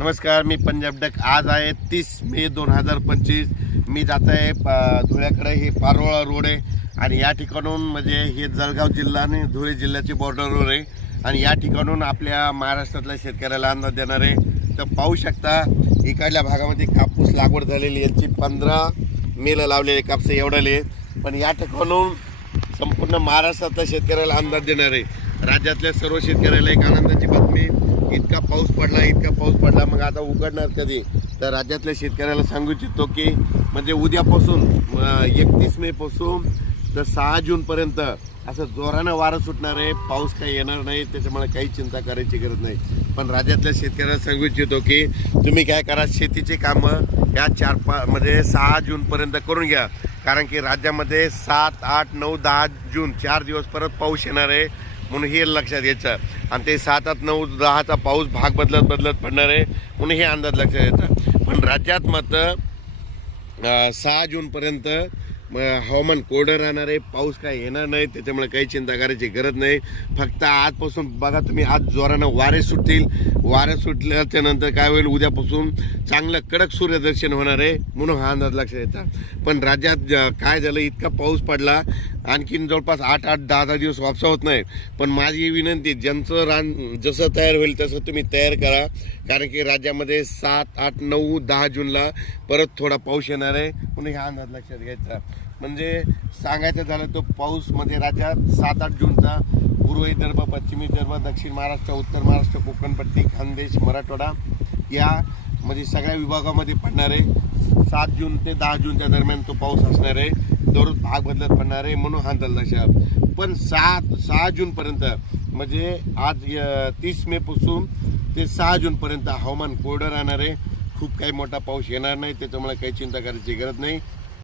नमस्कार मी पंजाब डक आज आहे तीस मे दोन हजार पंचवीस मी जात आहे पा धुळ्याकडे हे पारोळा रोड आहे आणि या ठिकाणून म्हणजे हे जळगाव जिल्हा आणि धुळे जिल्ह्याची बॉर्डर रोड आहे आणि या ठिकाणून आपल्या महाराष्ट्रातल्या शेतकऱ्याला अन्न देणार आहे तर पाहू शकता इकडल्या भागामध्ये कापूस लागवड झालेली यांची पंधरा मेलं लावलेले कापसे एवढाले पण या ठिकाणून संपूर्ण महाराष्ट्रातल्या शेतकऱ्याला अंदाज देणार आहे राज्यातल्या सर्व शेतकऱ्याला एक आनंदाची बातमी इतका पाऊस पडला इतका पाऊस पडला मग आता उघडणार कधी तर राज्यातल्या शेतकऱ्याला सांगू इच्छितो की म्हणजे उद्यापासून एकतीस मेपासून तर सहा जूनपर्यंत असं जोरानं वारं सुटणार आहे पाऊस काही येणार नाही त्याच्यामुळे काही चिंता करायची गरज नाही पण राज्यातल्या शेतकऱ्यांना सांगू इच्छितो की तुम्ही काय करा शेतीचे कामं या चार पा म्हणजे सहा जूनपर्यंत करून घ्या कारण की राज्यामध्ये सात आठ नऊ दहा जून चार दिवस परत पाऊस येणार आहे म्हणून हे लक्षात यायचं आणि ते सात आठ नऊ दहाचा पाऊस भाग बदलत बदलत पडणार आहे म्हणून हे अंदाज लक्षात घ्यायचा पण राज्यात मात्र सहा जूनपर्यंत हवामान कोरडं राहणार आहे पाऊस काय येणार नाही त्याच्यामुळे काही चिंता करायची गरज नाही फक्त आजपासून बघा तुम्ही आज जोरानं वारे सुटतील वारे सुटल्याच्या काय होईल उद्यापासून चांगलं कडक सूर्यदर्शन होणार आहे म्हणून हा अंदाज लक्षात येतात पण राज्यात काय झालं इतका पाऊस पडला आणखीन जवळपास आठ आठ दहा दहा दिवस वापसा होत नाही पण माझी विनंती ज्यांचं रान जसं तयार होईल तसं तुम्ही तयार करा कारण की राज्यामध्ये सात आठ नऊ दहा जूनला परत थोडा पाऊस येणार आहे म्हणून ह्या अंदाज लक्षात घ्यायचा म्हणजे सांगायचं झालं तर पाऊसमध्ये राज्यात सात आठ जूनचा पूर्व विदर्भ पश्चिम विदर्भ दक्षिण महाराष्ट्र उत्तर महाराष्ट्र कोकणपट्टी खानदेश मराठवाडा या म्हणजे सगळ्या विभागामध्ये पडणार आहे सात जून ते दहा जूनच्या दरम्यान तो पाऊस असणार आहे दररोज भाग बदलत पडणार आहे म्हणून हा दल दशाब पण सात सहा जूनपर्यंत म्हणजे आज तीस मेपासून ते सहा जूनपर्यंत हवामान कोरडं राहणार आहे खूप काही मोठा पाऊस येणार नाही त्याच्यामुळे काही चिंता करायची गरज नाही